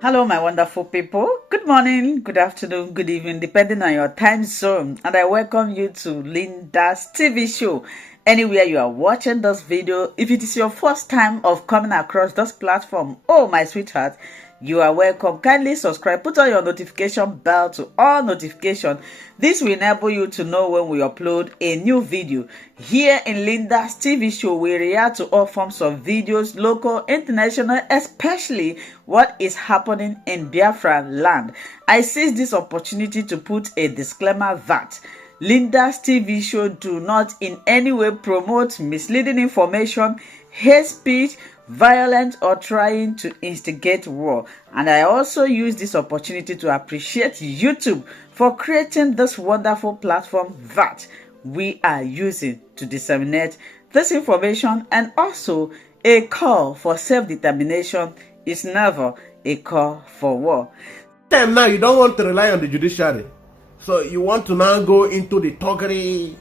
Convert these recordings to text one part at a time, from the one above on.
Hello, my wonderful people. Good morning, good afternoon, good evening, depending on your time zone. And I welcome you to Linda's TV show. Anywhere you are watching this video, if it is your first time of coming across this platform, oh my sweetheart, you are welcome. Kindly subscribe, put on your notification bell to all notification. This will enable you to know when we upload a new video. Here in Linda's TV show, we react to all forms of videos, local, international, especially what is happening in Biafra land. I seize this opportunity to put a disclaimer that Linda's TV show do not in any way promote misleading information, hate speech, violence, or trying to instigate war. And I also use this opportunity to appreciate YouTube for creating this wonderful platform that we are using to disseminate this information, and also a call for self-determination is never a call for war. Now you don't want to rely on the judiciary, so you want to now go into the thuggery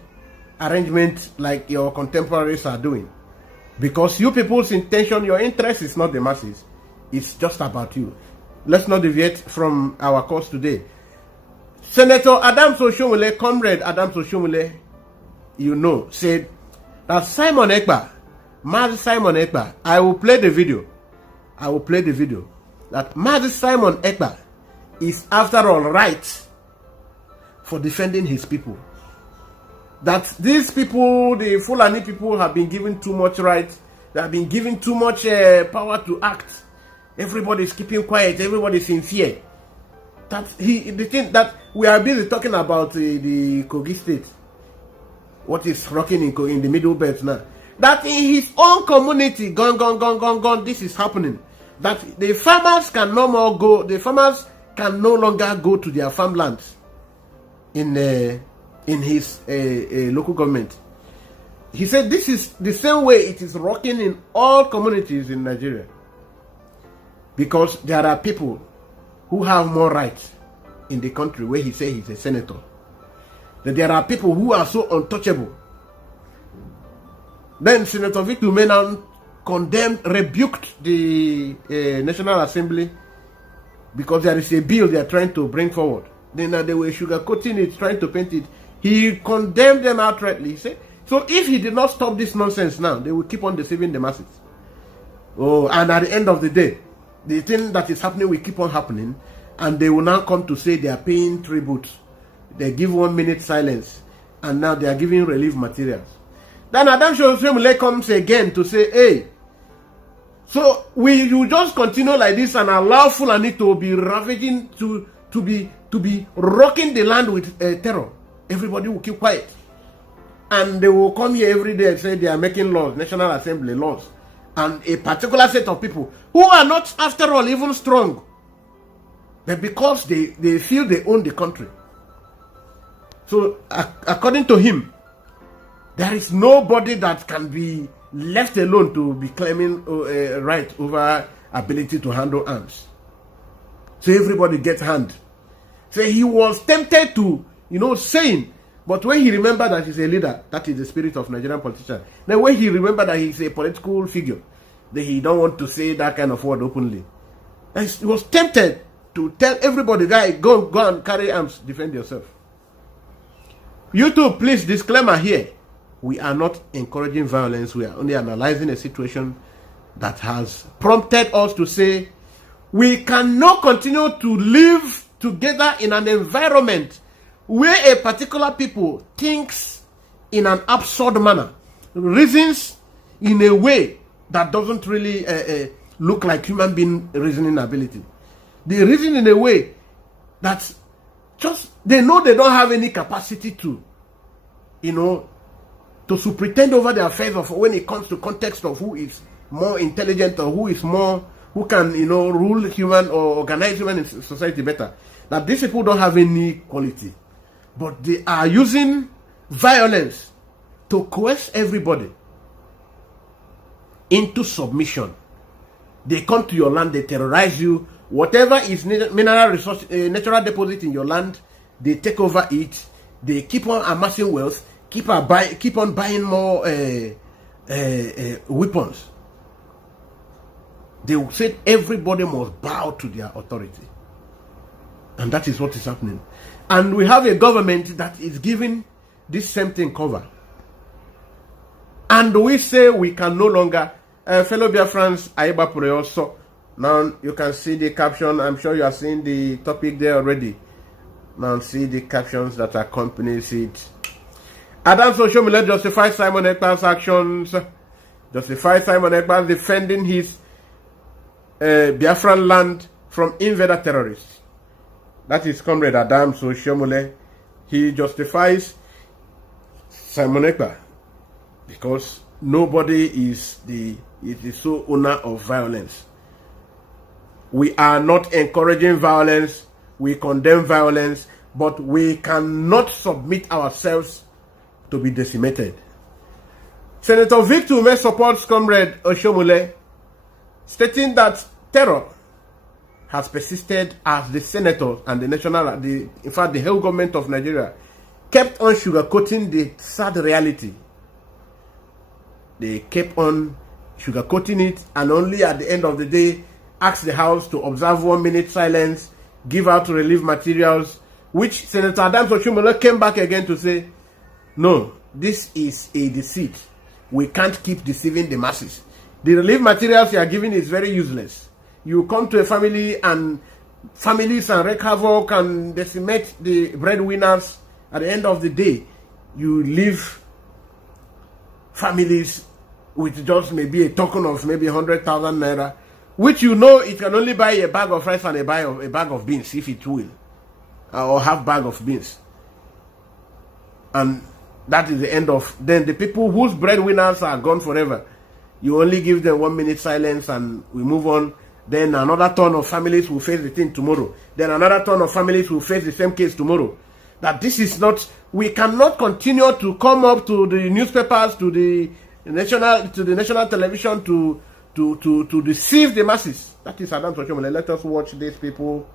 arrangement like your contemporaries are doing, because you people's intention, your interest is not the masses, it's just about you. Let's not deviate from our course today. Senator Oshiomole, Comrade Oshiomole, said that Simon Ekpa, Mazi Simon Ekpa, I will play the video, that Mazi Simon Ekpa is after all right for defending his people. That these people, the Fulani people, have been given too much right, they have been given too much power to act. Everybody is keeping quiet, everybody is in fear. The thing that we are busy talking about the Kogi state, what is rocking in the Middle Belt now, that in his own community, gone, this is happening. That the farmers can no more go, the farmers can no longer go to their farmlands in his local government. He said this is the same way it is rocking in all communities in Nigeria, because there are people who have more rights in the country where he says he's a senator. That there are people who are so untouchable. Then Senator Victor Menan condemned, rebuked the National Assembly because there is a bill they are trying to bring forward. Then they were sugarcoating it, trying to paint it. He condemned them outrightly. He said, so if he did not stop this nonsense now, they will keep on deceiving the masses. Oh, and at the end of the day, the thing that is happening will keep on happening, and they will now come to say they are paying tribute. They give 1 minute silence, and now they are giving relief materials. Then Oshiomole comes again to say, hey, so you just continue like this and allow Fulani to be ravaging, to be rocking the land with terror. Everybody will keep quiet, and they will come here every day and say they are making laws, National Assembly laws, and a particular set of people who are not, after all, even strong, but because they feel they own the country. So according to him, there is nobody that can be left alone to be claiming right over ability to handle arms. So everybody gets hand. So he was tempted to, saying, but when he remembered that he's a leader, that is the spirit of Nigerian politician. Then when he remembered that he's a political figure, then he don't want to say that kind of word openly. And he was tempted to tell everybody, guy, go and carry arms, defend yourself. YouTube, please, disclaimer here. We are not encouraging violence. We are only analyzing a situation that has prompted us to say we cannot continue to live together in an environment where a particular people thinks in an absurd manner, reasons in a way that doesn't really look like human being reasoning ability. They reason in a way that just they know they don't have any capacity to, to pretend over the affairs of when it comes to context of who is more intelligent or who can, rule human or organize human society better. That these people don't have any quality, but they are using violence to coerce everybody into submission. They come to your land, they terrorize you. Whatever is mineral resource, natural deposit in your land, they take over it. They keep on amassing wealth, keep on buying more weapons. They said everybody must bow to their authority. And that is what is happening. And we have a government that is giving this same thing cover. And we say we can no longer, fellow Biafrans, Aibapure also. Now you can see the caption. I'm sure you are seeing the topic there already. Now see the captions that accompanies it. Adams Oshiomole justifies Simon Ekpa's actions. Justifies Simon Ekpa defending his Biafran land from invader terrorists. That is Comrade Adams Oshiomole. He justifies Simon Ekpa because nobody is the sole owner of violence. We are not encouraging violence. We condemn violence, but we cannot submit ourselves to be decimated. Senator Victor supports Comrade Oshiomole, stating that terror has persisted as the senators and in fact the whole government of Nigeria kept on sugarcoating the sad reality. They kept on sugarcoating it, and only at the end of the day asked the House to observe 1 minute silence, give out relief materials, which Senator Adams Oshiomole came back again to say, no, this is a deceit. We can't keep deceiving the masses. The relief materials you are giving is very useless. You come to a family and families and wreak havoc and decimate the breadwinners. At the end of the day, you leave families with just maybe a token of maybe 100,000 naira, which you know it can only buy a bag of rice and a bag of beans, if it will, or half bag of beans. And that is the end of, then the people whose breadwinners are gone forever, you only give them 1 minute silence and we move on. Then another turn of families will face the thing tomorrow. Then another turn of families will face the same case tomorrow. That this is not, we cannot continue to come up to the newspapers, to the national television to deceive the masses. That is Adams Oshiomole. Let us watch these people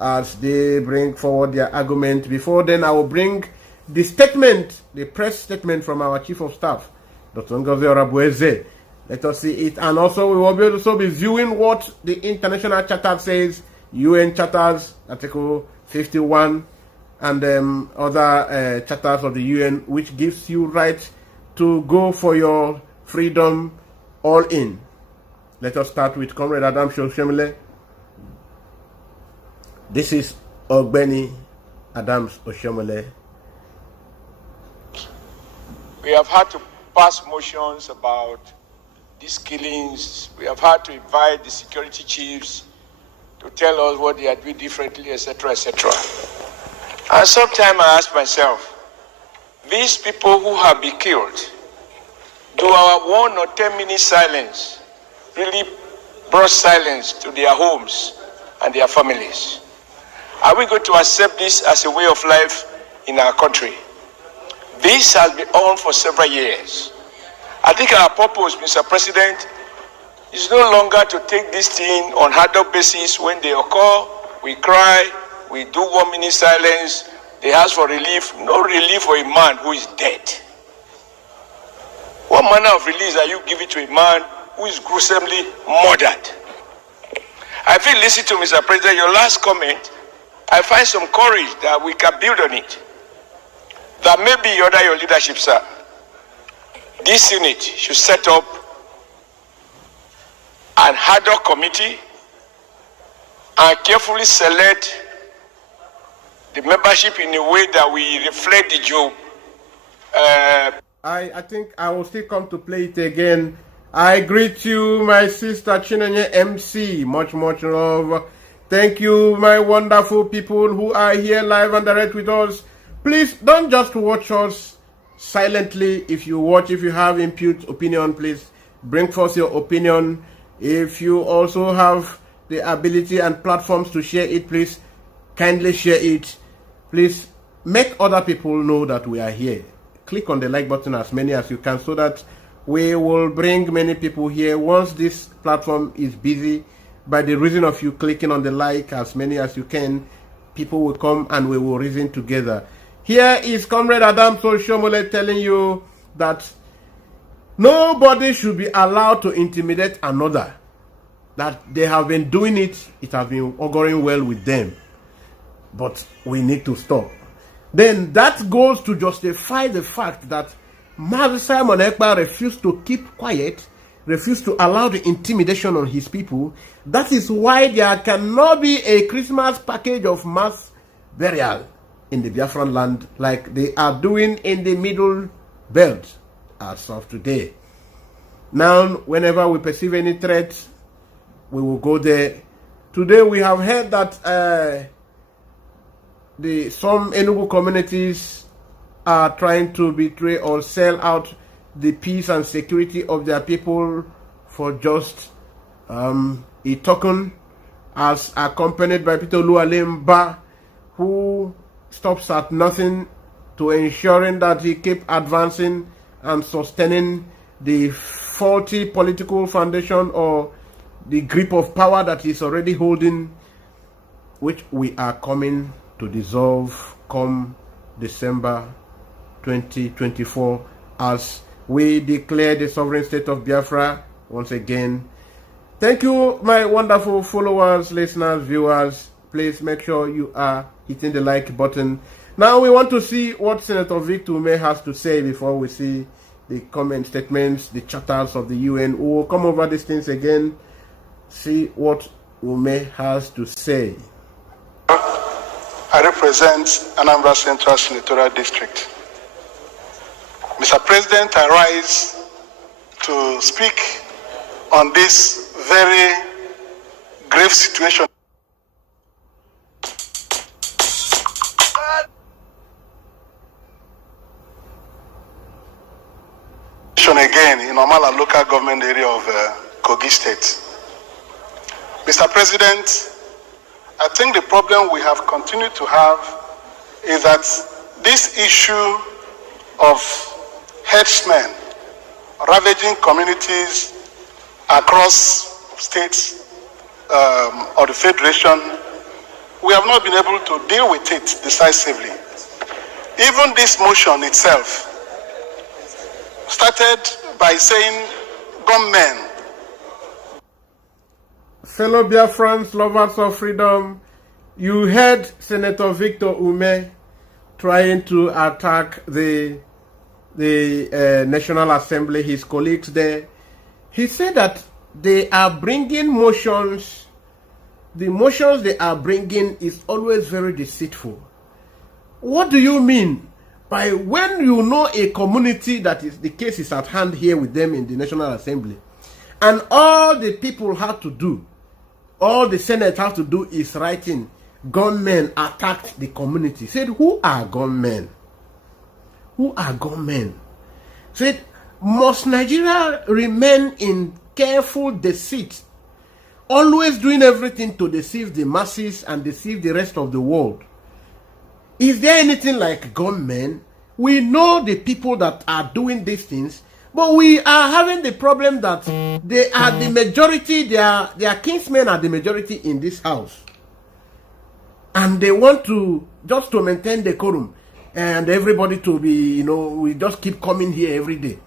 as they bring forward their argument. Before then, I will bring the statement, the press statement from our Chief of Staff, Dr. Ngozi Orabueze. Let us see it. And also, we will also be viewing what the international charter says, UN charters, Article 51, and other charters of the UN, which gives you right to go for your freedom all in. Let us start with Comrade Adams Oshiomole. This is Ogbeni Adams Oshiomole. We have had to pass motions about these killings. We have had to invite the security chiefs to tell us what they are doing differently, etc., etc. And sometimes I ask myself, these people who have been killed, do our 1 or 10 minute silence really brought silence to their homes and their families? Are we going to accept this as a way of life in our country? This has been on for several years. I think our purpose, Mr. President, is no longer to take this thing on ad hoc basis. When they occur, we cry, we do 1 minute silence, they ask for relief. No relief for a man who is dead. What manner of release are you giving to a man who is gruesomely murdered? I feel, listen to Mr. President, your last comment, I find some courage that we can build on it. That maybe under your leadership, sir, this unit should set up an ad hoc committee and carefully select the membership in a way that we reflect the job. I think I will still come to play it again. I greet you, my sister Chinenye MC. Much love. Thank you, my wonderful people who are here live and direct with us. Please don't just watch us silently. If you watch, if you have impute opinion, please bring forth your opinion. If you also have the ability and platforms to share it, please kindly share it. Please make other people know that we are here. Click on the like button as many as you can so that we will bring many people here. Once this platform is busy, by the reason of you clicking on the like as many as you can, people will come and we will reason together. Here is Comrade Adams Oshiomole telling you that nobody should be allowed to intimidate another. that they have been doing it. It has been auguring well with them. But we need to stop. Then that goes to justify the fact that Mazi Simon Ekpa refused to keep quiet, refused to allow the intimidation on his people. That is why there cannot be a Christmas package of mass burial in the Biafran land like they are doing in the Middle Belt as of today. Now, whenever we perceive any threat, we will go there. Today we have heard that some Enugu communities are trying to betray or sell out the peace and security of their people for just a token, as accompanied by Peter Lualemba, who stops at nothing to ensuring that he keep advancing and sustaining the faulty political foundation or the grip of power that he's already holding, which we are coming to dissolve come December 2024 as we declare the sovereign state of Biafra once again. Thank you, my wonderful followers, listeners, viewers. Please make sure you are hitting the like button. Now we want to see what Senator Victor Ume has to say before we see the comment statements, the charters of the UN. We will come over these things again, see what Ume has to say. I represent Anambra Central Senatorial District. Mr. President, I rise to speak on this very grave situation. Again in Omala local government area of Kogi State. Mr. President, I think the problem we have continued to have is that this issue of herdsmen ravaging communities across states of the Federation, we have not been able to deal with it decisively. Even this motion itself started by saying gunmen. Fellow Biafrans, lovers of freedom, you heard Senator Victor Ume trying to attack the National Assembly, his colleagues there. He said that they are bringing motions. The motions they are bringing is always very deceitful. What do you mean? By when you know a community that is the case is at hand here with them in the National Assembly, and all the people have to do, all the Senate have to do is writing, gunmen attacked the community. Said, who are gunmen? Who are gunmen? Said, must Nigeria remain in careful deceit, always doing everything to deceive the masses and deceive the rest of the world? Is there anything like gunmen? We know the people that are doing these things, but we are having the problem that they are the majority, their kinsmen are the majority in this house. And they want to, just to maintain decorum, and everybody to be, we just keep coming here every day.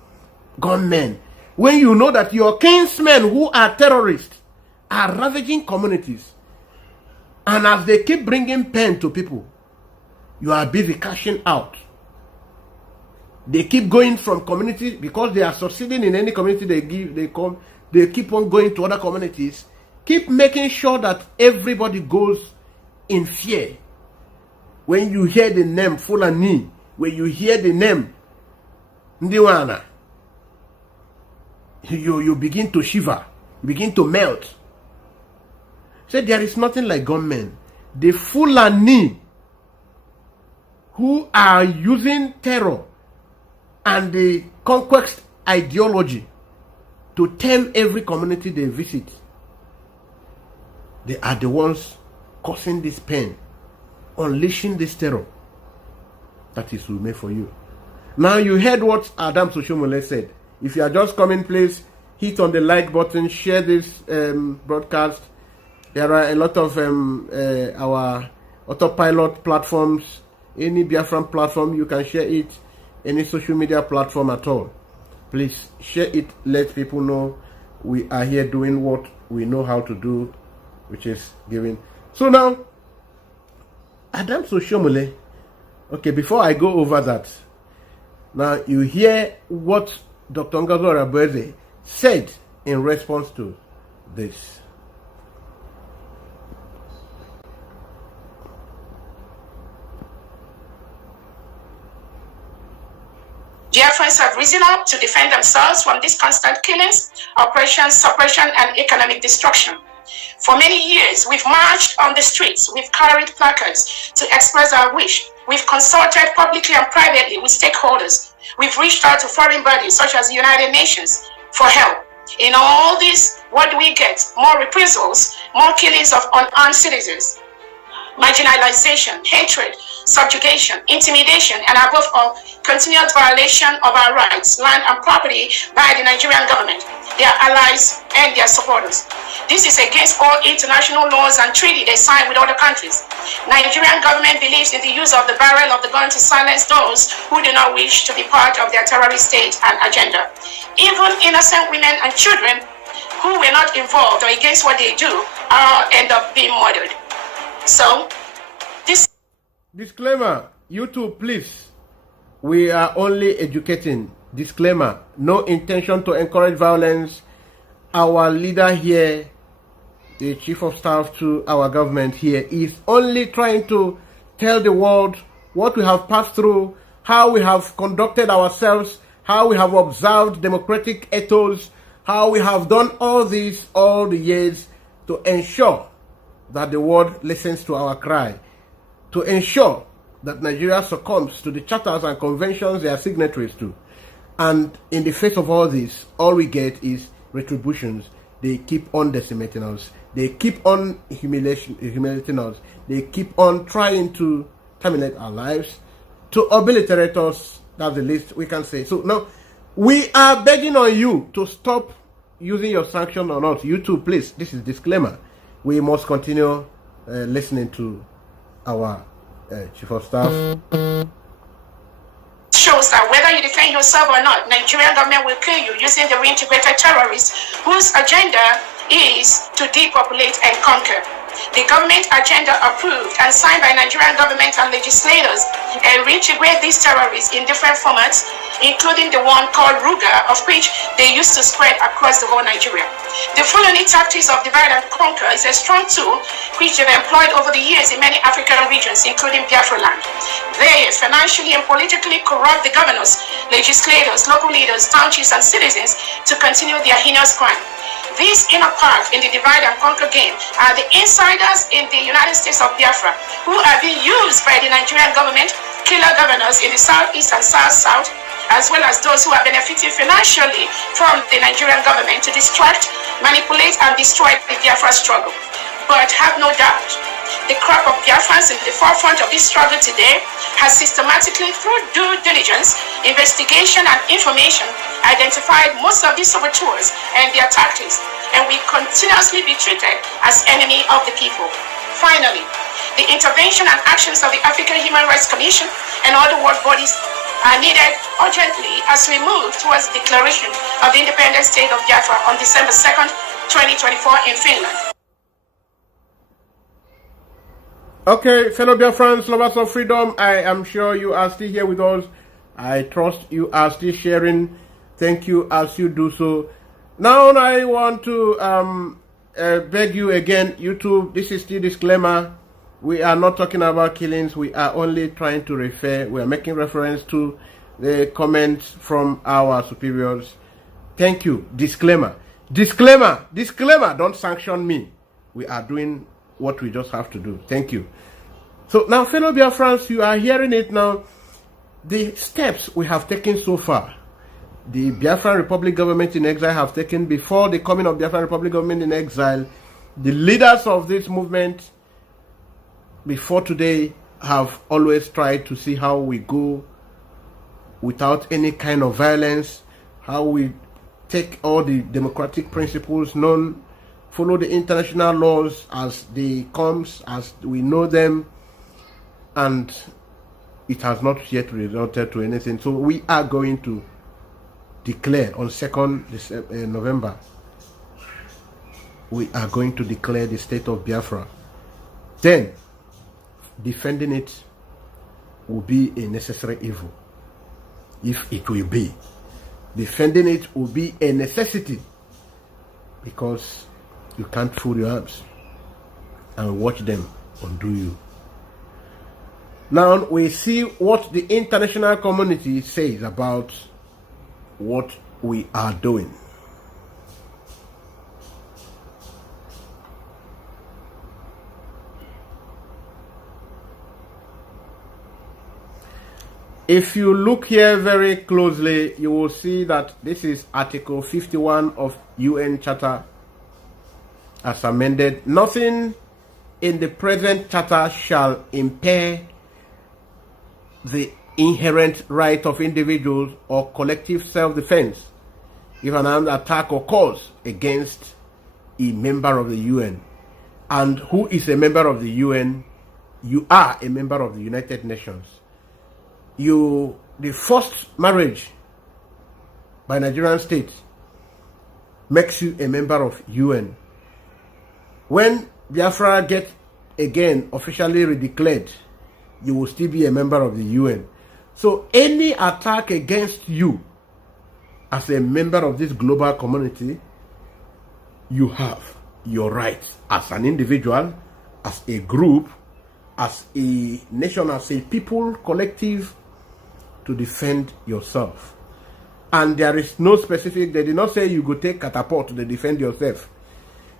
Gunmen. When you know that your kinsmen who are terrorists are ravaging communities, and as they keep bringing pain to people, you are busy cashing out. They keep going from communities because they are succeeding in any community they keep on going to other communities, keep making sure that everybody goes in fear. When you hear the name Fulani, when you hear the name Ndiwana, you begin to shiver, you begin to melt. So there is nothing like gunmen. The Fulani who are using terror and the conquest ideology to tame every community they visit, they are the ones causing this pain, unleashing this terror. That is Ume for you. Now you heard what Adam Oshiomole said. If you are just coming, please hit on the like button, share this broadcast. There are a lot of our autopilot platforms. Any Biafran platform, you can share it. Any social media platform at all. Please share it. Let people know we are here doing what we know how to do, which is giving. So now, Adams Oshiomole, okay, before I go over that, now you hear what Dr. Ngozi Orebeze said in response to this. Biafrans have risen up to defend themselves from these constant killings, oppression, suppression, and economic destruction. For many years, we've marched on the streets, we've carried placards to express our wish, we've consulted publicly and privately with stakeholders, we've reached out to foreign bodies such as the United Nations for help. In all this, what do we get? More reprisals, more killings of unarmed citizens, marginalization, hatred, subjugation, intimidation, and above all, continued violation of our rights, land and property by the Nigerian government, their allies, and their supporters. This is against all international laws and treaties they sign with other countries. Nigerian government believes in the use of the barrel of the gun to silence those who do not wish to be part of their terrorist state and agenda. Even innocent women and children who were not involved or against what they do end up being murdered. So, this disclaimer, YouTube, please. We are only educating. Disclaimer, no intention to encourage violence. Our leader here, the chief of staff to our government here, is only trying to tell the world what we have passed through, how we have conducted ourselves, how we have observed democratic ethos, how we have done all this all the years to ensure that the world listens to our cry, to ensure that Nigeria succumbs to the charters and conventions they are signatories to. And in the face of all this, all we get is retributions. They keep on decimating us. They keep on humiliating us. They keep on trying to terminate our lives, to obliterate us. That's the least we can say. So now, we are begging on you to stop using your sanction on us. YouTube, please, this is disclaimer. We must continue listening to our chief of staff. Shows that whether you defend yourself or not, Nigerian government will kill you using the reintegrated terrorists whose agenda is to depopulate and conquer. The government agenda approved and signed by Nigerian government and legislators and reintegrate these terrorists in different formats, including the one called Ruga, of which they used to spread across the whole Nigeria. The Fulani tactics of divide and conquer is a strong tool which they've employed over the years in many African regions, including Biafra land. They financially and politically corrupt the governors, legislators, local leaders, townships, and citizens to continue their heinous crime. These inner part in the divide and conquer game are the insiders in the United States of Biafra who are being used by the Nigerian government, killer governors in the southeast and south-south, as well as those who are benefiting financially from the Nigerian government to distract, manipulate, and destroy the Biafra struggle. But have no doubt, the crop of Biafrans in the forefront of this struggle today has systematically, through due diligence, investigation, and information, identified most of these saboteurs and their tactics, and will continuously be treated as enemy of the people. Finally, the intervention and actions of the African Human Rights Commission and other world bodies are needed urgently as we move towards the declaration of the independent state of Biafra on December 2nd, 2024 in Finland. Okay, fellow Biafrans, lovers of freedom, I am sure you are still here with us. I trust you are still sharing. Thank you as you do so. Now I want to beg you again, YouTube, this is still disclaimer. We are not talking about killings. We are only trying to refer. We are making reference to the comments from our superiors. Thank you. Disclaimer. Disclaimer. Disclaimer. Don't sanction me. We are doing what we just have to do. Thank you. So now, fellow Biafrans, you are hearing it now. The steps we have taken so far, the Biafran Republic government in exile have taken before the coming of Biafran Republic government in exile, the leaders of this movement before today have always tried to see how we go without any kind of violence, how we take all the democratic principles known, follow the international laws as they come, as we know them, and it has not yet resulted to anything. So we are going to declare on 2nd November we are going to declare the state of Biafra, then defending it will be a necessary evil. If it will be. Defending it will be a necessity, because you can't fool your arms and watch them undo you. Now we see what the international community says about what we are doing. If you look here very closely, you will see that this is Article 51 of UN Charter as amended. Nothing in the present charter shall impair the inherent right of individuals or collective self-defense if an armed attack occurs against a member of the UN. And who is a member of the UN? You are a member of the United Nations. The first marriage by Nigerian state makes you a member of UN. When Biafra gets again officially redeclared, you will still be a member of the UN. So any attack against you as a member of this global community, you have your rights as an individual, as a group, as a nation, as a people, collective, to defend yourself. And there is no specific, they did not say you go take catapult to defend yourself.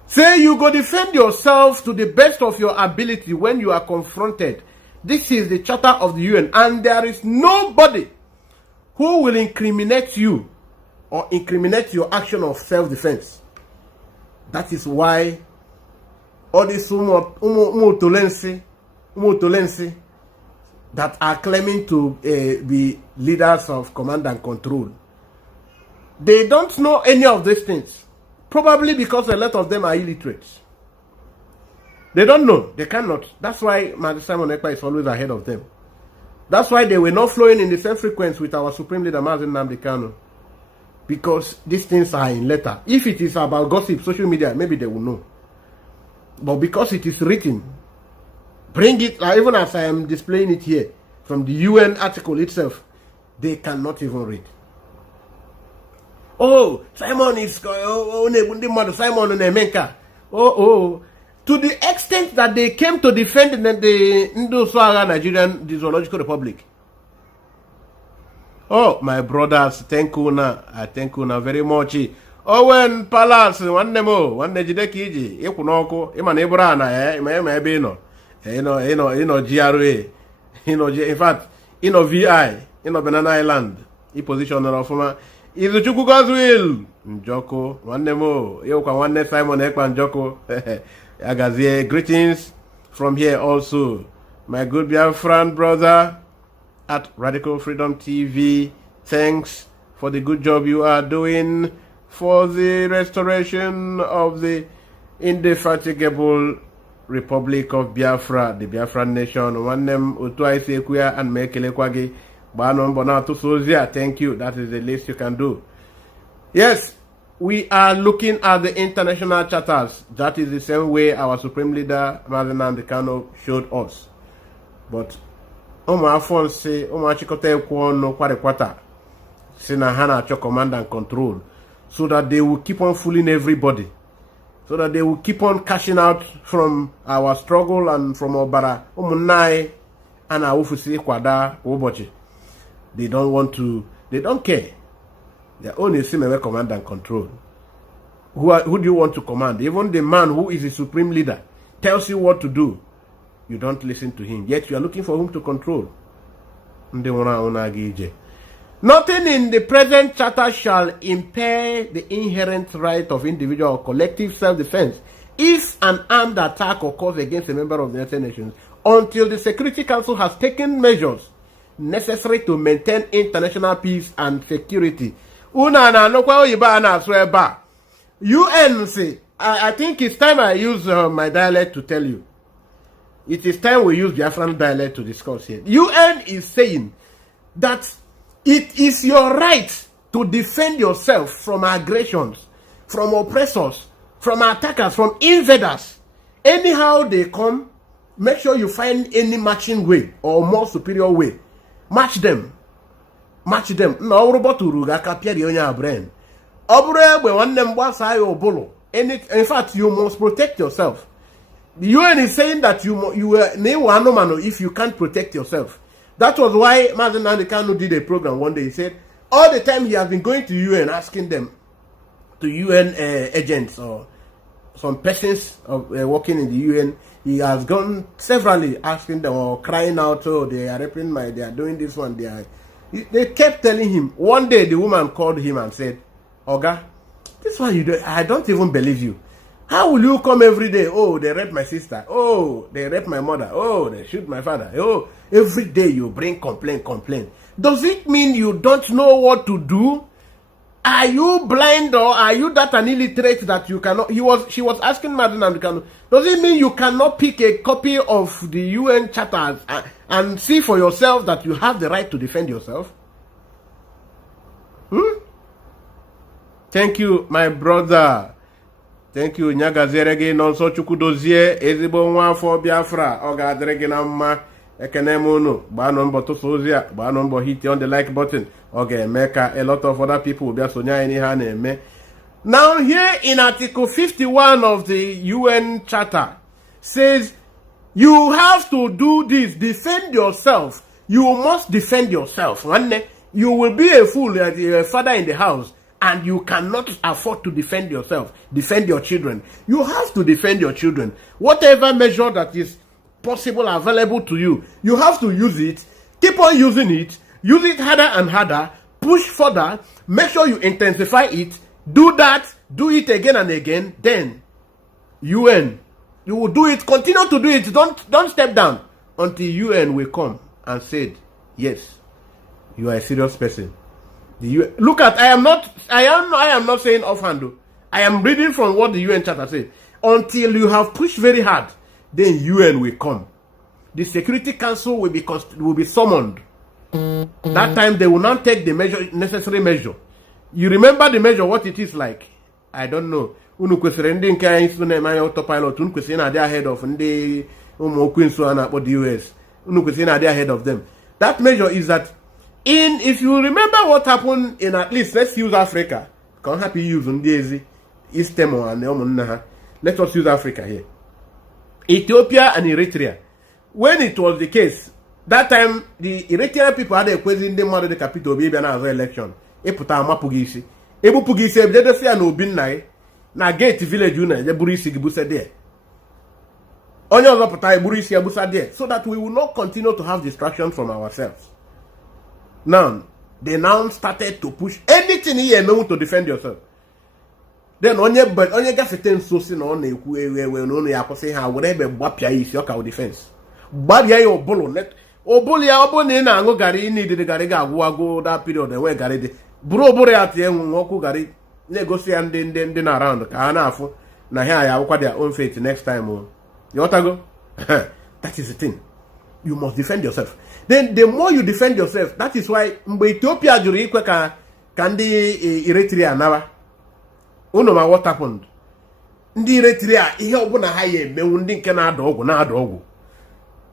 Say you go defend yourself to the best of your ability when you are confronted. This is the charter of the UN, and there is nobody who will incriminate you or incriminate your action of self-defense. That is why all these umutolensi that are claiming to be leaders of command and control, they don't know any of these things. Probably because a lot of them are illiterate. They don't know. They cannot. That's why Mazi Simon Ekpa is always ahead of them. That's why they were not flowing in the same frequency with our Supreme Leader Mazi Nnamdi Kanu. Because these things are in letter. If it is about gossip, social media, maybe they will know. But because it is written, bring it, even as I am displaying it here, from the UN article itself, they cannot even read. Oh, Simon is Simon Nemenka. To the extent that they came to defend the Indo-Swahili Nigerian Zoological Republic. Oh, my brothers, thank you na. I thank you na very much. Owen Palace, one nemo, one Nejideki, Ekunoko, Iman Ebrana, Beno, GRA, in fact, VI, Banana Island, he position of is the Chuku God's will. Njoko, one nemo, Yoka, one Simon Ekpan Joko. Agazie, greetings from here also. My good Biafran brother at Radical Freedom TV. Thanks for the good job you are doing for the restoration of the indefatigable Republic of Biafra, the Biafran nation. One name Utuai Sekuya and Mekele Kwagi. Banon Bonato Sozia. Thank you. That is the least you can do. Yes, we are looking at the international charters. That is the same way our Supreme Leader Mazi Nnamdi Kanu showed us. But Oma Afonse, Oma Chikote Kwono Kwarekwata, Sina Hana Cho command and control, so that they will keep on fooling everybody, so that they will keep on cashing out from our struggle and from Obara, Omunai, and Awufusi Kwada Obochi. They don't want to, they don't care. They only see me command and control. Who do you want to command? Even the man who is the supreme leader tells you what to do. You don't listen to him. Yet you are looking for whom to control. Nothing in the present charter shall impair the inherent right of individual or collective self-defense if an armed attack occurs against a member of the United Nations until the Security Council has taken measures necessary to maintain international peace and security. UNC, I think it's time I use my dialect to tell you. It is time we use Biafran dialect to discuss here. UN is saying that it is your right to defend yourself from aggressions, from oppressors, from attackers, from invaders. Anyhow they come, make sure you find any matching way or more superior way. Match them. Match them. No robot uruga kapieri onya brain. Obre one them wasa yo bolo. In fact, you must protect yourself. The UN is saying that you if you can't protect yourself. That was why Mazen Nandekano did a program one day. He said all the time he has been going to UN asking them, to UN agents or some persons working in the UN. He has gone severally asking them or crying out, oh, they are raping they are doing this one. They kept telling him. One day the woman called him and said, Oga, this one you do, I don't even believe you. How will you come every day? Oh, they rape my sister. Oh, they rape my mother. Oh, they shoot my father. Oh, every day you bring complaint. Does it mean you don't know what to do? Are you blind or are you that an illiterate that you cannot? She was asking Madam Amdekano, does it mean you cannot pick a copy of the UN Charter and see for yourself that you have the right to defend yourself? Thank you, my brother. Thank you, Nyagazerege nonso chukudozie ezigbo nwa afọ Biafra ọ ga-adịrị na mma ekene m unu gbaa nọmbọ tụsozia gbaa nọmbọ hit on the like button ọ ga-eme ka a lot of other people bịa sonye anyị n'ihe a na-eme. Now here in Article 51 of the UN Charter says you have to do this, defend yourself. You must defend yourself. You will be a fool as a father in the house and you cannot afford to defend yourself, defend your children. You have to defend your children. Whatever measure that is possible, available to you, you have to use it. Keep on using it. Use it harder and harder. Push further. Make sure you intensify it. Do that. Do it again and again. Then, UN, you will do it. Continue to do it. Don't step down until UN will come and said, yes, you are a serious person. Look at, I am not saying offhand though. I am reading from what the UN Charter says. Until you have pushed very hard, then UN will come. The Security Council will be summoned. That time they will not take the necessary measure. You remember the measure, what it is like? I don't know. Unu kwesịrị ndị nke anyị so na-eme autopilot. Unu kwesịrị na-adị ahead of ndị ụmụ okwu nso a na-akpọ the US. Unu kwesịrị na-adị ahead of them. That measure is that if you remember what happened in, at least let's use Africa. Can happy use ndị East Timor and ụmụnne ha. Let us use Africa here. Ethiopia and Eritrea. When it was the case, that time the Eritrean people had a question the mother the capital be an election. Eputa amapugi isi. Ebupugi isi ebido si na obi nna na gate village una je buru isi gibusa there. Onye ozo puta eburu isi abusa there, so that we will not continue to have distractions from ourselves. Now, they now started to push anything here to defend yourself. Then onye gafete nso si na ọ na-ekwu ewe na ya kwụsị ha were ebe gbapịa isi ọ ka defense. Gbabịa ya obolo ya ọ bụ na ị na-aṅụ garị n'idide garị ga-agwụ that period enwe garị dị. Buru oboro ya tie ọkụ garị na-egosi ya ndị na around ka ha na-afụ na ha ya akwụkwa their own fate next time. You go? That is the thing. You must defend yourself. Then the more you defend yourself, that is why mgbe Ethiopia jụrụ ikwe ka ndị Eritrea nawa. Unu ma what happened? Ndị Eritrea ihe ọbụla ha ya emenwu ndị nke na-ada ọgwụ.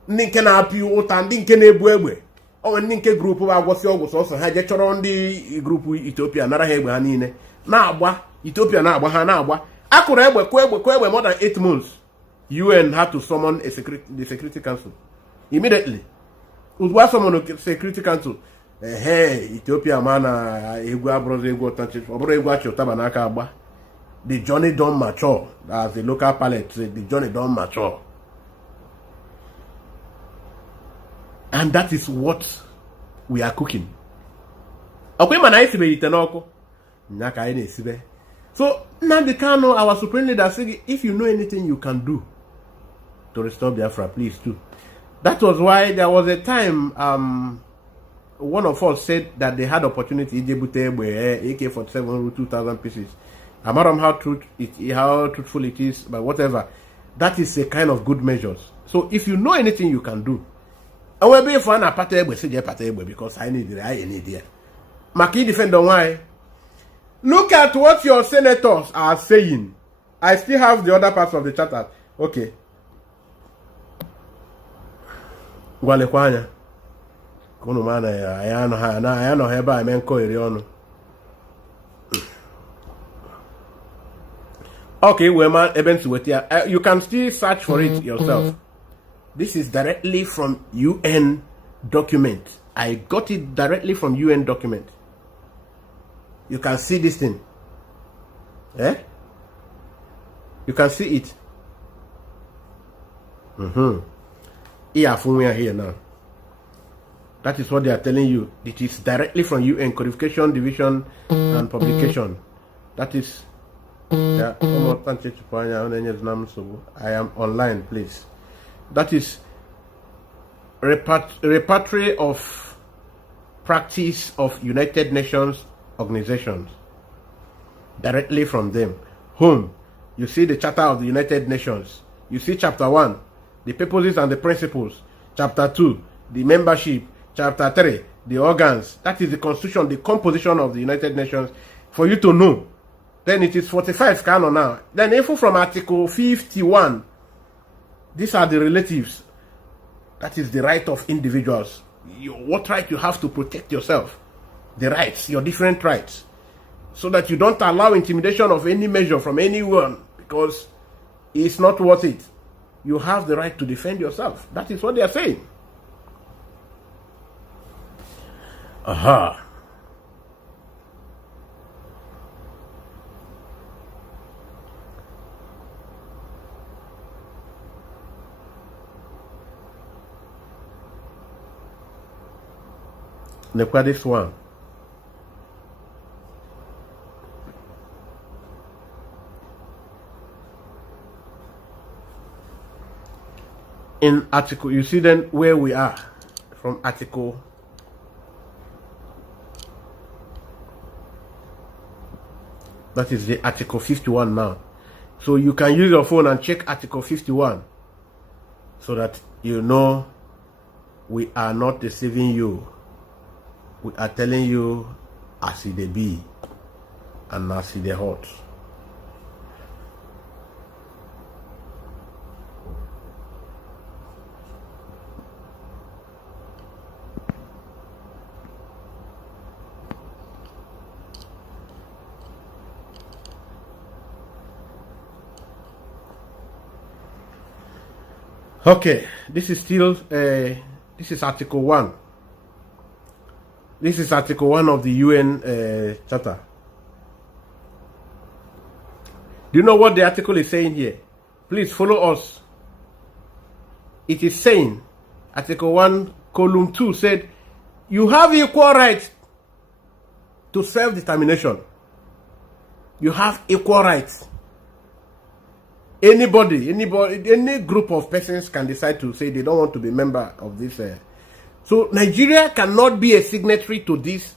Ndị nke na-apị ụta, ndị nke na-ebu egbe. Ọ ndị nke grupu bụ agwọsị ọgwụ sọsọ ha je chọrọ ndị grupu Ethiopia nara ha egbe ha niile. Na-agba Ethiopia na-agba ha na-agba. Akụrụ egbe kụọ egbe more than 8 months. UN had to summon the Security Council immediately. Uzwa summon the Security Council. Ethiopia mana egwu abrozi egwu ọtọchị. Ọbụrụ egwu achị ụtaba n'aka agba. The journey don't mature. As the local palate said, the journey don't mature. And that is what we are cooking. Okay, man, I see it n'ọkụ. Nyaka anyị na-esibe. So, Nnamdi Kanu, our supreme leader, said, if you know anything you can do to restore Biafra, please do. That was why there was a time one of us said that they had opportunity AK-47 2,000 pieces. I'm not sure how truthful it is, but whatever. That is a kind of good measures. So if you know anything you can do, I will be for an because I need it. Maki defend on why. Look at what your senators are saying. I still have the other parts of the charter. Okay. Gwalekwanya. Kono mana ya ayano heba emenko iri onu. Okay, well, you can still search for it yourself. This is directly from UN document. I got it directly from UN document. You can see this thing. Eh? You can see it. Here now. That is what they are telling you. It is directly from UN Codification Division and Publication. That is. I am online, please. That is repertory of practice of United Nations organizations. Directly from them. Home. You see the Charter of the United Nations. You see Chapter 1, the purposes and the principles. Chapter 2, the membership. Chapter 3, the organs. That is the constitution, the composition of the United Nations. For you to know. Then it is 45 canon now. Then info from Article 51. These are the relatives. That is the right of individuals. What right you have to protect yourself. The rights, your different rights. So that you don't allow intimidation of any measure from anyone. Because it's not worth it. You have the right to defend yourself. That is what they are saying. Aha. Look at this one. In article, you see then where we are from article. That is the article 51 now. So you can use your phone and check article 51 so that you know we are not deceiving you. We are telling you as it be and as it hot. Okay, this is still this is article 1. This is article 1 of the UN Charter. Do you know what the article is saying here? Please follow us. It is saying, article 1, column 2 said, you have equal rights to self-determination. You have equal rights. Anybody, any group of persons can decide to say they don't want to be a member of this. So Nigeria cannot be a signatory to this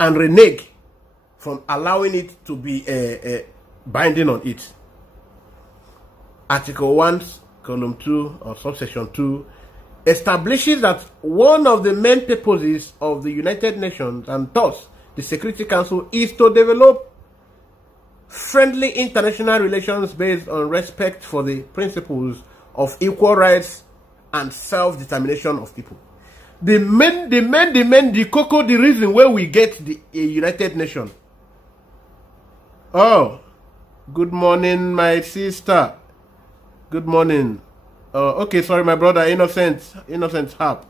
and renege from allowing it to be binding on it. Article 1, column 2 or subsection 2 establishes that one of the main purposes of the United Nations and thus the Security Council is to develop friendly international relations based on respect for the principles of equal rights and self-determination of people. The reason where we get the United Nations. Oh, good morning, my sister. Good morning. Okay, sorry, my brother, Innocent Harp.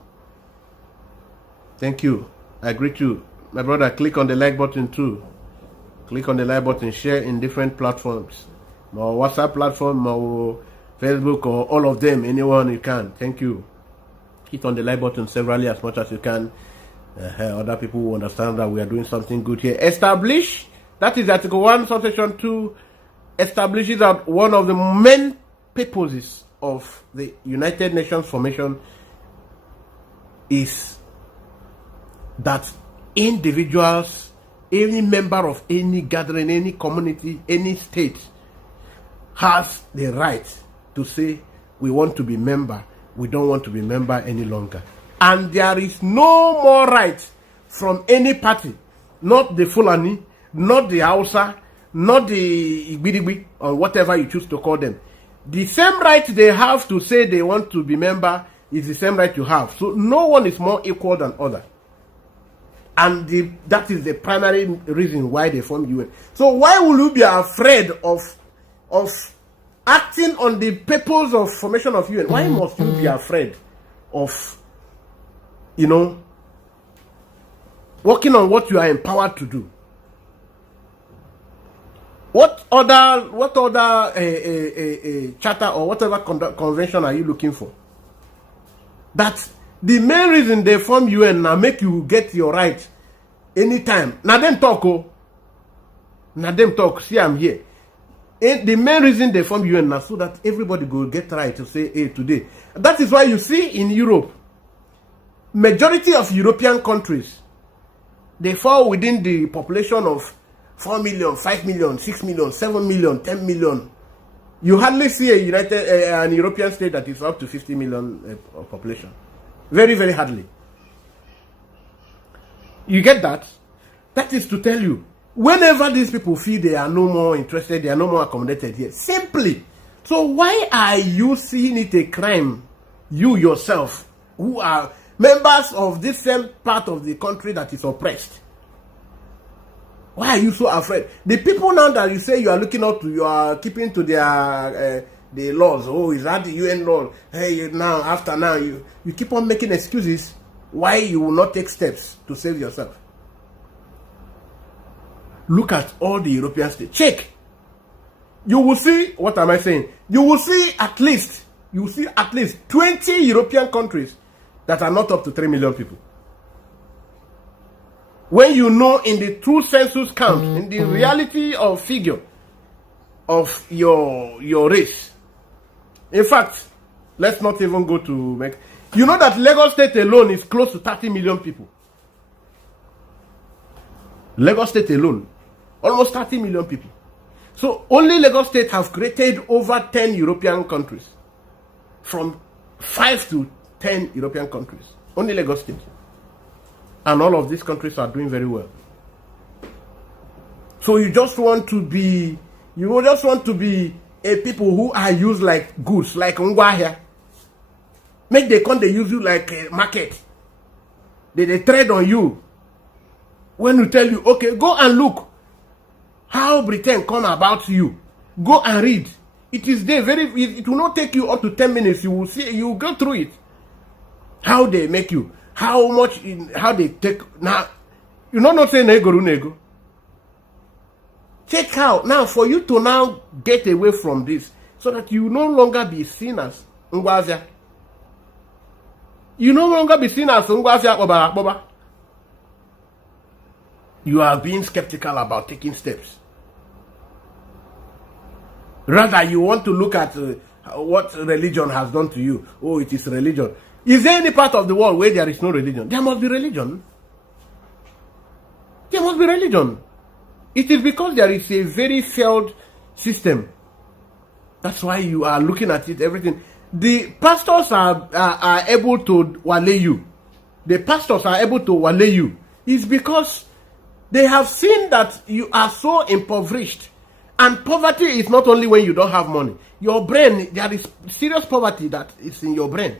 Thank you. I greet you. My brother, click on the like button too. Click on the like button, share in different platforms. More WhatsApp platform, more Facebook, or all of them, anyone you can. Thank you. Hit on the like button severally as much as you can. Other people will understand that we are doing something good here. Establish, that is Article 1, Subsection 2, establishes that one of the main purposes of the United Nations formation is that individuals, any member of any gathering, any community, any state has the right to say, we want to be member, we don't want to be member any longer. And there is no more right from any party, not the Fulani, not the Hausa, not the Igbidigbi or whatever you choose to call them. The same right they have to say they want to be member is the same right you have. So no one is more equal than other. And that is the primary reason why they formed UN. So why will you be afraid of acting on the purpose of formation of UN? Why must you be afraid of, working on what you are empowered to do? What other charter or whatever convention are you looking for? That the main reason they form UN now make you get your right anytime. Now them talk, see I'm here. The main reason they form UN now so that everybody will get right to say, hey, today. That is why you see in Europe, majority of European countries, they fall within the population of 4 million, 5 million, 6 million, 7 million, 10 million. You hardly see an European state that is up to 50 million population. Very, very hardly. You get that? That is to tell you, whenever these people feel they are no more interested, they are no more accommodated here, simply. So why are you seeing it a crime, you yourself, who are members of this same part of the country that is oppressed? Why are you so afraid? The people now that you say you are looking up to, you are keeping to their the laws. Oh, is that the UN law? Hey, now you keep on making excuses why you will not take steps to save yourself. Look at all the European states. Check. You will see, what am I saying? You will see at least 20 European countries that are not up to 3 million people. When you know in the true census count, in the reality of figure of your race. In fact, let's not even go to make. You know that Lagos State alone is close to 30 million people. Lagos State alone, almost 30 million people. So only Lagos State have created over 10 European countries. From 5 to 10 European countries. Only Lagos State. And all of these countries are doing very well. So you just want to be a people who are used like goods, like Ngwahia. Make they use you like a market. They trade on you. When you tell you, okay, go and look how Britain come about you. Go and read. It is there. It will not take you up to 10 minutes. You will see. You will go through it. How they make you. How they take. Now, you not say nego. Check out. Now, for you to now get away from this, so that you no longer be seen as Ngwazia. You no longer be seen as Ngwazia Boba. You are being skeptical about taking steps. Rather, you want to look at what religion has done to you. Oh, it is religion. Is there any part of the world where there is no religion? There must be religion. There must be religion. It is because there is a very failed system. That's why you are looking at it, everything. The pastors are able to wale you. The pastors are able to wale you. It's because they have seen that you are so impoverished. And poverty is not only when you don't have money. Your brain, there is serious poverty that is in your brain.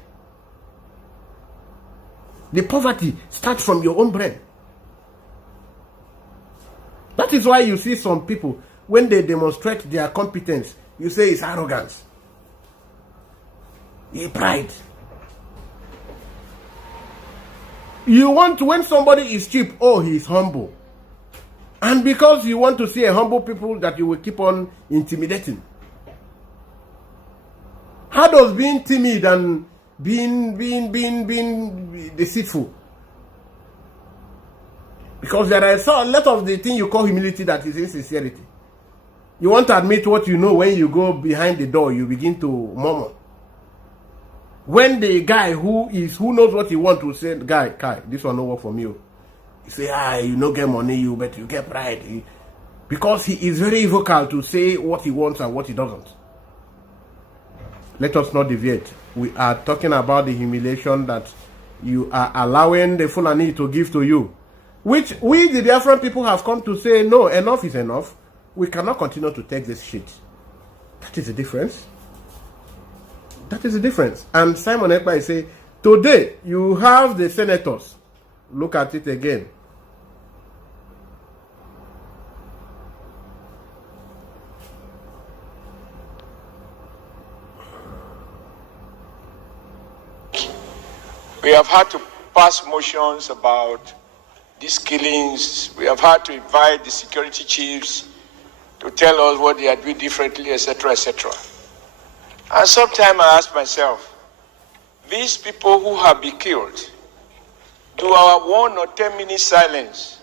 The poverty starts from your own brain. That is why you see some people, when they demonstrate their competence, you say it's arrogance. It's pride. You want, when somebody is cheap, oh, he is humble. And because you want to see a humble people that you will keep on intimidating. How does being timid and being deceitful? Because there are a lot of the thing you call humility that is insincerity. You want to admit what you know. When you go behind the door, you begin to murmur. When the guy who knows what he wants to say, guy, this one no work for me. You say, you no get money, but you get pride. Because he is very vocal to say what he wants and what he doesn't. Let us not deviate. We are talking about the humiliation that you are allowing the Fulani to give to you. Which we, the Biafran people, have come to say, no, enough is enough. we cannot continue to take this shit. That is the difference. That is the difference. And Simon Ekpa say, today you have the senators. Look at it again. We have had to pass motions about these killings. We have had to invite the security chiefs to tell us what they are doing differently, etc., etc. And sometimes I ask myself, these people who have been killed, do our 1 or 10 minute silence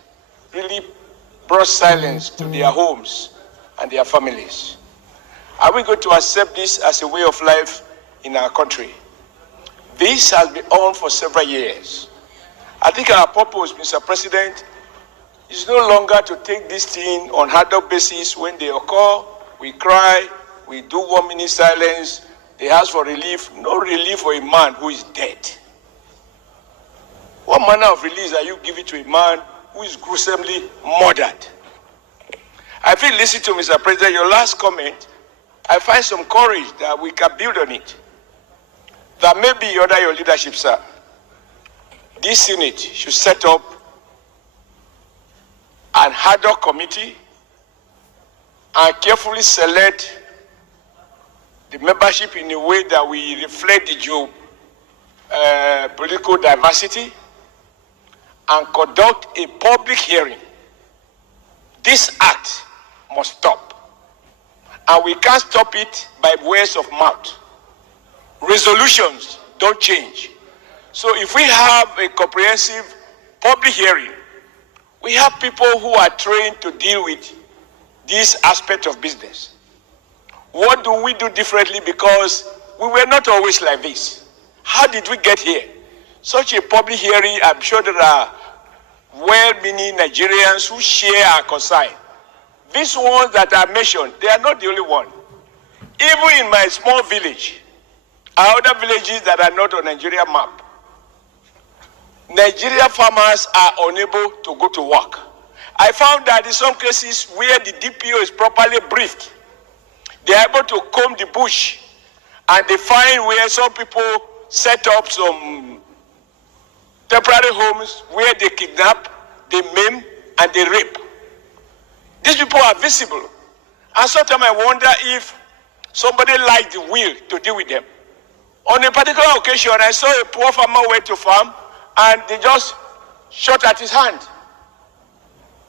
really brought silence to their homes and their families? Are we going to accept this as a way of life in our country? This has been on for several years. I think our purpose, Mr. President, is no longer to take this thing on ad hoc basis. When they occur, we cry, we do 1 minute silence, they ask for relief. No relief for a man who is dead. What manner of release are you giving to a man who is gruesomely murdered? I feel, listen to Mr. President, your last comment, I find some courage that we can build on it. That maybe under your leadership, sir, this unit should set up an ad hoc committee and carefully select the membership in a way that we reflect the political diversity and conduct a public hearing. This act must stop. And we can't stop it by words of mouth. Resolutions don't change. So if we have a comprehensive public hearing, we have people who are trained to deal with this aspect of business. What do we do differently? Because we were not always like this. How did we get here? Such a public hearing, I'm sure there are well-meaning Nigerians who share our concern. These ones that I mentioned, they are not the only one. Even in my small village, are other villages that are not on Nigeria map. Nigeria farmers are unable to go to work. I found that in some cases where the DPO is properly briefed, they are able to comb the bush, and they find where some people set up some temporary homes where they kidnap, they maim, and they rape. These people are visible. And sometimes I wonder if somebody liked the will to deal with them. On a particular occasion, I saw a poor farmer went to farm, and they just shot at his hand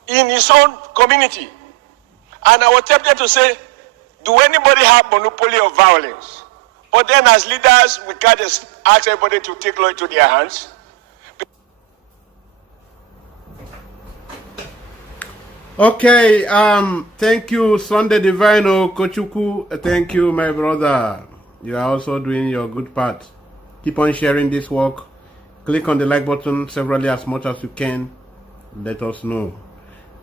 in his own community. And I was tempted to say, do anybody have monopoly of violence? But then as leaders, we can't just ask everybody to take law into their hands. Okay, thank you, Sunday Divino Kochuku. Thank you, my brother. You are also doing your good part. Keep on sharing this work. Click on the like button severally as much as you can. Let us know.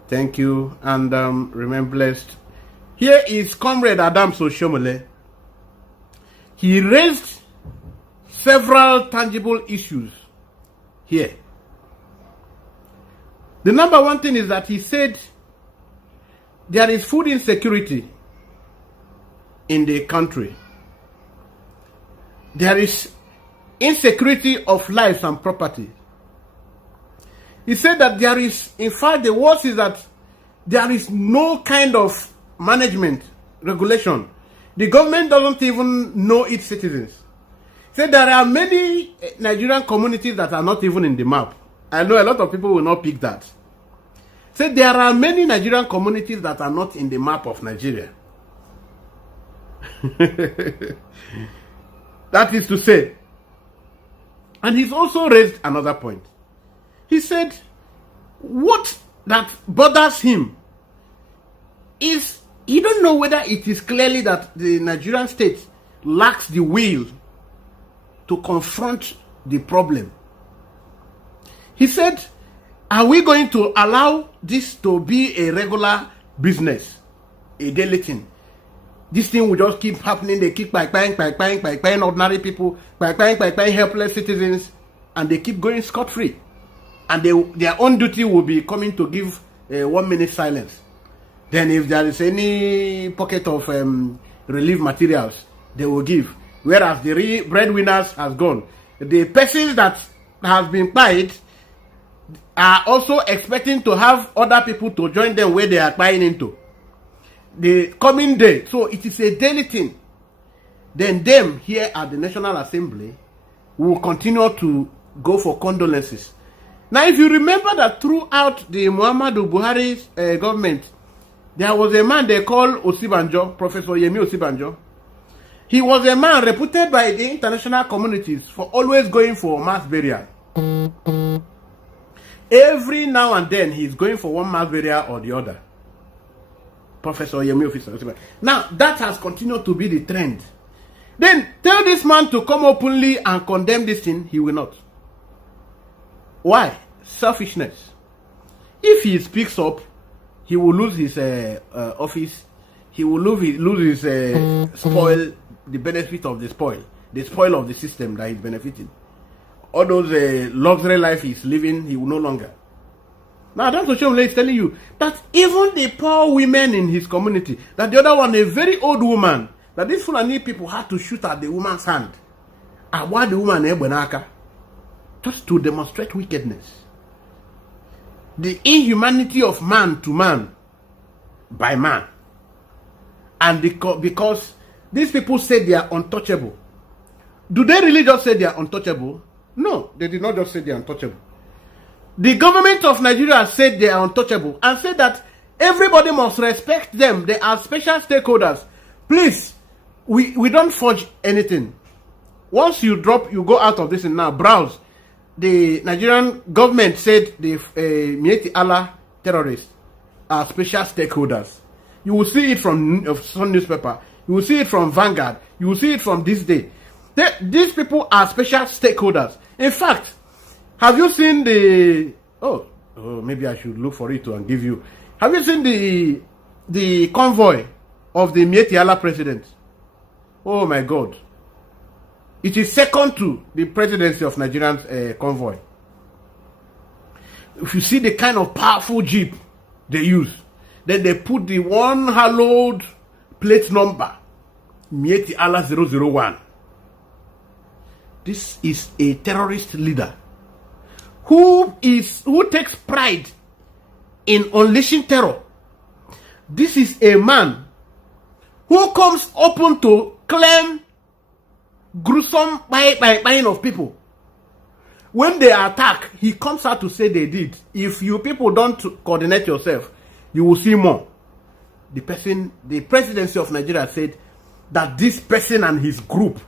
Thank you, and remain blessed. Here is Comrade Adams Oshiomole. He raised several tangible issues here. The number one thing is that he said there is food insecurity in the country. There is insecurity of lives and property. He said that there is, in fact, the worst is that there is no kind of management, regulation. The government doesn't even know its citizens. He said there are many Nigerian communities that are not even in the map. I know a lot of people will not pick that. He said there are many Nigerian communities that are not in the map of Nigeria. That is to say, and he's also raised another point. He said what that bothers him is he don't know whether it is clearly that the Nigerian state lacks the will to confront the problem. He said, are we going to allow this to be a regular business, a daily thing? This thing will just keep happening. They keep buying ordinary people, buying helpless citizens, and they keep going scot-free. And their own duty will be coming to give 1 minute silence. Then if there is any pocket of relief materials, they will give. Whereas the real breadwinners has gone. The persons that have been paid are also expecting to have other people to join them where they are buying into. The coming day. So it is a daily thing. Then them here at the National Assembly will continue to go for condolences. Now, if you remember that throughout the Muhammadu Buhari's government, there was a man they call Osibanjo, Professor Yemi Osibanjo. He was a man reputed by the international communities for always going for mass burial. Every now and then, he's going for one mass burial or the other. Professor Yemi Osibanjo. Now, that has continued to be the trend. Then, tell this man to come openly and condemn this thing, he will not. Why? Selfishness. If he speaks up, he will lose his office. He will lose his spoil, the benefit of the spoil of the system that he's benefiting. All those luxury life he's living, he will no longer. Now, that's Oshiomole is telling you that even the poor women in his community, that the other one, a very old woman, that these Fulani people had to shoot at the woman's hand. And why the woman Ebenaka? Just to demonstrate wickedness. The inhumanity of man to man by man. And because these people say they are untouchable. Do they really just say they are untouchable? No, they did not just say they are untouchable. The government of Nigeria said they are untouchable and said that everybody must respect them. They are special stakeholders. Please, we don't forge anything. Once you go out of this and now browse. The Nigerian government said the Mieti Allah terrorists are special stakeholders. You will see it from some newspaper. You will see it from Vanguard. You will see it from This Day. These people are special stakeholders. In fact, have you seen the... Oh, maybe I should look for it and give you... Have you seen the convoy of the Mieti Allah president? Oh my God. It is second to the presidency of Nigerian convoy. If you see the kind of powerful jeep they use, then they put the one hallowed plate number, Mieti Allah 001. This is a terrorist leader who takes pride in unleashing terror. This is a man who comes open to claim gruesome buying of people. When they attack, he comes out to say they did. If you people don't coordinate yourself, you will see more. The presidency of Nigeria said that this person and his group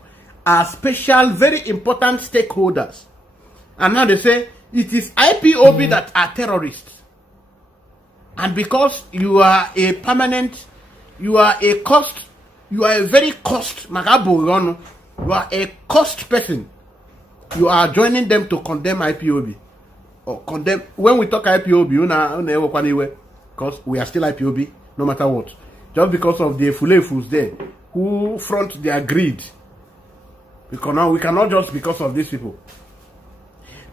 are special, very important stakeholders. And now they say it is IPOB that are terrorists. And because you are a permanent, you are a very cost, you are a cost person. You are joining them to condemn IPOB. Or condemn, when we talk IPOB, because we are still IPOB, no matter what. Just because of the Fulefus there, who front their greed. Because now we cannot just because of these people.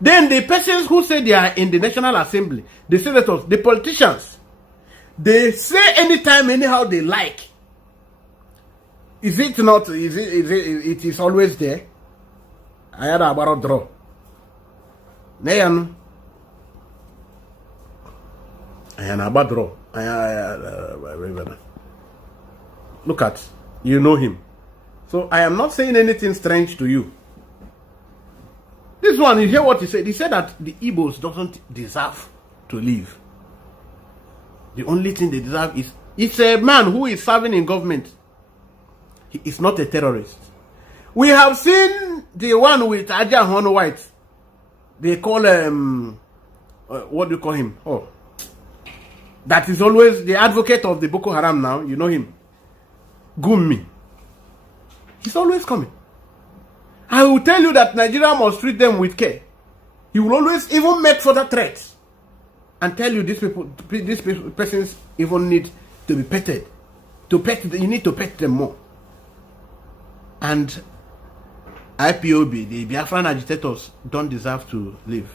Then the persons who say they are in the National Assembly, the senators, the politicians, they say anytime, anyhow they like. Is it not? It is always there. I had a borrow draw. Nayan. I had a bad draw. Look at, you know him. So I am not saying anything strange to you. This one, you hear what he said? He said that the Igbos doesn't deserve to live. The only thing they deserve is, it's a man who is serving in government. He is not a terrorist. We have seen the one with Aja Hono White. They call what do you call him? Oh, that is always the advocate of the Boko Haram now. You know him, Gumi. He's always coming. I will tell you that Nigeria must treat them with care. He will always even make further threats and tell you these persons even need to be petted. You need to pet them more. And IPOB, the Biafran agitators, don't deserve to live.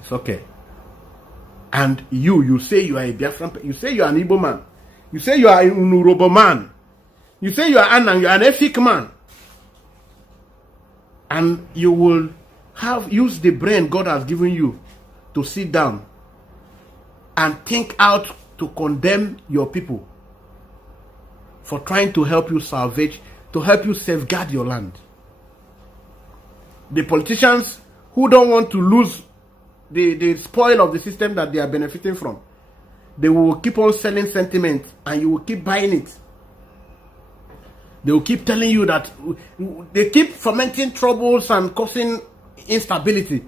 It's okay. And you say you are a Biafran, you say you are an Igbo man, you say you are an Urobo man, you say you are an Efik man, and you will use the brain God has given you to sit down and think out to condemn your people for trying to help you salvage, to help you safeguard your land. The politicians who don't want to lose the spoil of the system that they are benefiting from, they will keep on selling sentiment and you will keep buying it. They will keep telling you that they keep fomenting troubles and causing instability.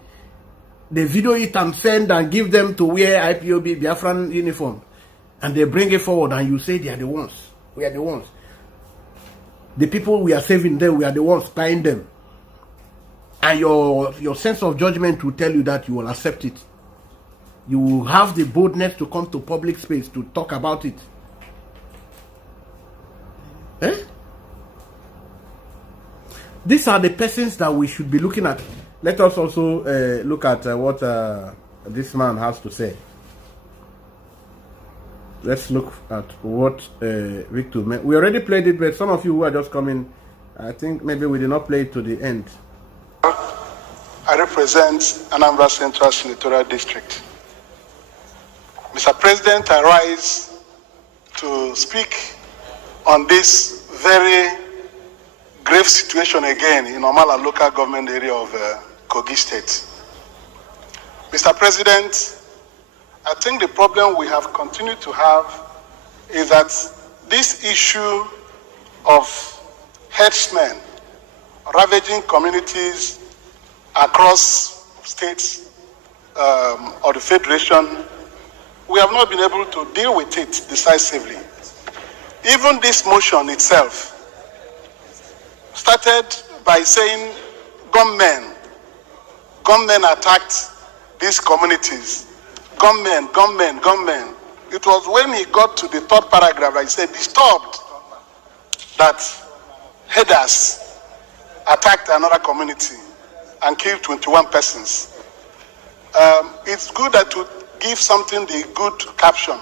They video it and send and give them to wear IPOB Biafran uniform, and they bring it forward and you say they are the ones. We are the ones. The people we are saving them, we are the ones buying them. And your sense of judgment will tell you that you will accept it. You will have the boldness to come to public space to talk about it. Eh? These are the persons that we should be looking at. Let us also look at what this man has to say. Let's look at what Victor meant. We already played it, but some of you who are just coming, I think maybe we did not play it to the end. I represent Anambra Central Senatorial District. Mr. President, I rise to speak on this very grave situation again in Omala local government area of Kogi State. Mr. President, I think the problem we have continued to have is that this issue of herdsmen ravaging communities across states or the Federation, we have not been able to deal with it decisively. Even this motion itself started by saying gunmen attacked these communities. Gunmen. It was when he got to the third paragraph, I said, disturbed that headers attacked another community and killed 21 persons. It's good that you give something the good caption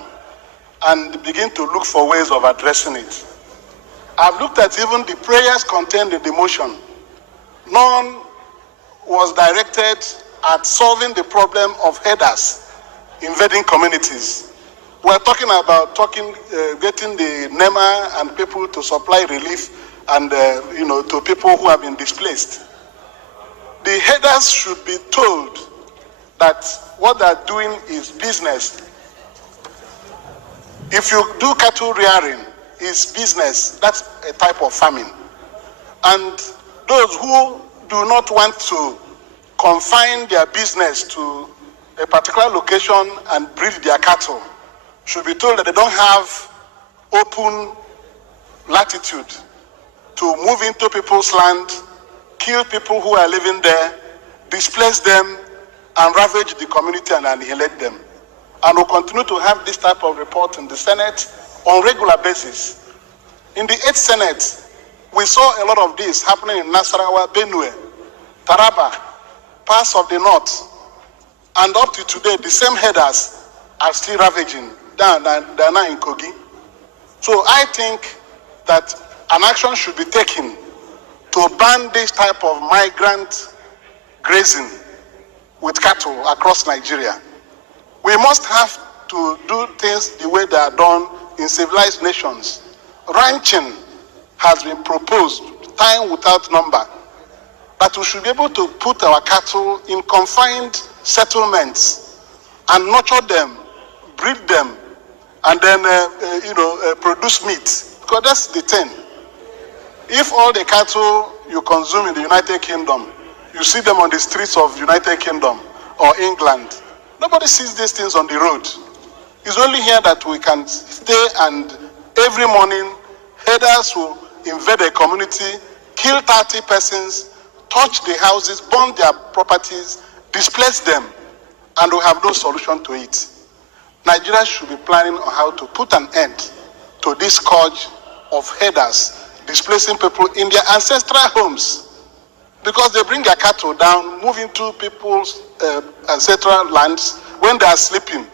and begin to look for ways of addressing it. I've looked at even the prayers contained in the motion. None was directed at solving the problem of headers invading communities. We're talking about getting the NEMA and people to supply relief and to people who have been displaced. The headers should be told that what they're doing is business. If you do cattle rearing, it's business. That's a type of farming. And those who do not want to confine their business to a particular location and breed their cattle should be told that they don't have open latitude to move into people's land, kill people who are living there, displace them, and ravage the community and annihilate them. And we'll continue to have this type of report in the Senate on regular basis. In the 8th Senate, we saw a lot of this happening in Nasarawa, Benue, Taraba, parts of the north. And up to today, the same headers are still ravaging. They're now in Kogi. So I think that an action should be taken to ban this type of migrant grazing with cattle across Nigeria. We must have to do things the way they are done in civilized nations. Ranching has been proposed, time without number, that we should be able to put our cattle in confined settlements and nurture them, breed them, and then produce meat. Because that's the thing. If all the cattle you consume in the United Kingdom, you see them on the streets of United Kingdom or England, nobody sees these things on the road. It's only here that we can stay, and every morning headers will invade a community, kill 30 persons, touch the houses, burn their properties, displace them, and we have no solution to it. Nigeria should be planning on how to put an end to this scourge of headers displacing people in their ancestral homes, because they bring their cattle down, move into people's ancestral lands when they are sleeping.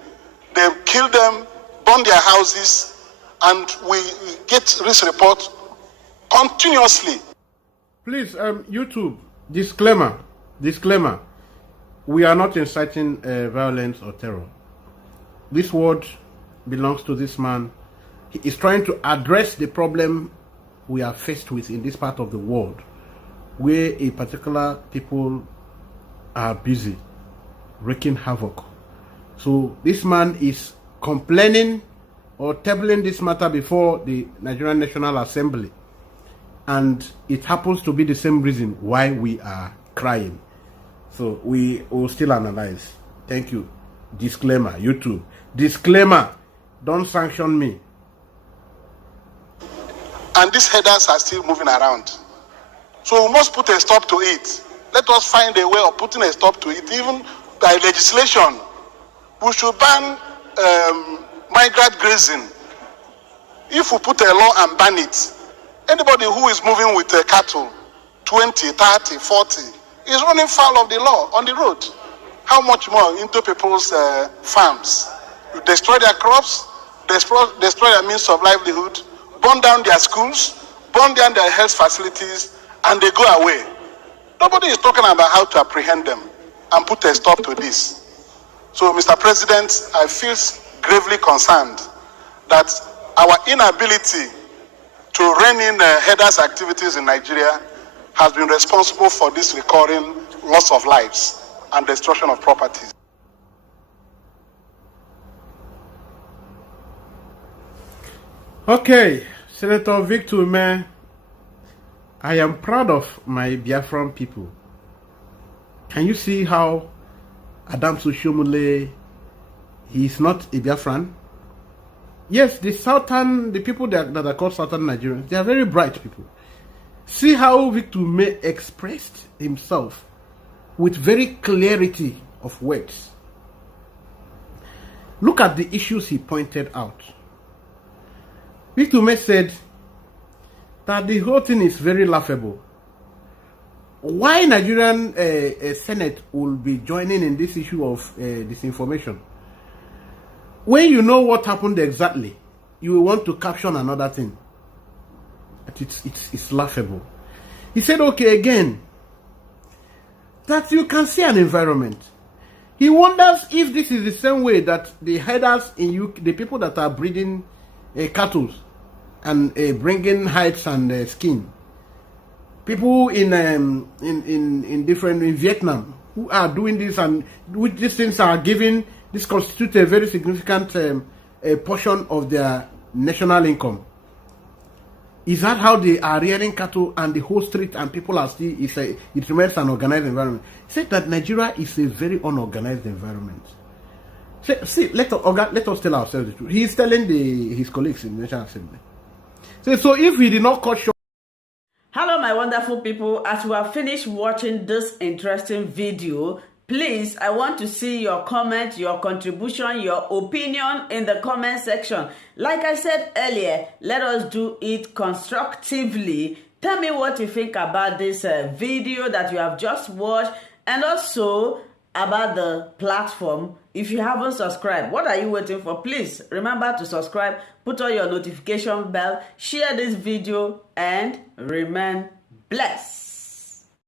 They kill them, burn their houses, and we get this report continuously. Please, YouTube, disclaimer. We are not inciting violence or terror. This word belongs to this man. He is trying to address the problem we are faced with in this part of the world, where a particular people are busy wreaking havoc. So this man is complaining or tabling this matter before the Nigerian National Assembly, and it happens to be the same reason why we are crying. So we will still analyze. Thank you. Disclaimer, YouTube. Disclaimer, don't sanction me. And these headers are still moving around. So we must put a stop to it. Let us find a way of putting a stop to it. Even by legislation, we should ban migrant grazing. If we put a law and ban it, anybody who is moving with cattle, 20, 30, 40, is running foul of the law on the road. How much more into people's farms? You destroy their crops, destroy their means of livelihood, burn down their schools, burn down their health facilities, and they go away. Nobody is talking about how to apprehend them and put a stop to this. So, Mr. President, I feel gravely concerned that our inability to rein in headers activities in Nigeria has been responsible for this recurring loss of lives and destruction of properties. Okay, Senator Victor, I am proud of my Biafran people. Can you see how Oshiomole, he is not a Biafran? Yes, the people that are called Southern Nigerians, they are very bright people. See how Victor expressed himself with very clarity of words. Look at the issues he pointed out. Victor said that the whole thing is very laughable. Why Nigerian Senate will be joining in this issue of disinformation? When you know what happened exactly, you will want to caption another thing. But it's laughable. He said, okay, again, that you can see an environment. He wonders if this is the same way that the headers in UK, the people that are breeding cattle and bringing hides and skin, people in Vietnam who are doing this, and which these things are giving, this constitutes a very significant portion of their national income. Is that how they are rearing cattle and the whole street and people are still, it remains an organized environment? He said that Nigeria is a very unorganized environment. See, let us tell ourselves the truth. He is telling his colleagues in the National Assembly. So if we did not cut short. Hello, my wonderful people. As we have finished watching this interesting video, please, I want to see your comment, your contribution, your opinion in the comment section. Like I said earlier, let us do it constructively. Tell me what you think about this video that you have just watched, and also about the platform. If you haven't subscribed, what are you waiting for? Please remember to subscribe, put on your notification bell, share this video, and remain blessed.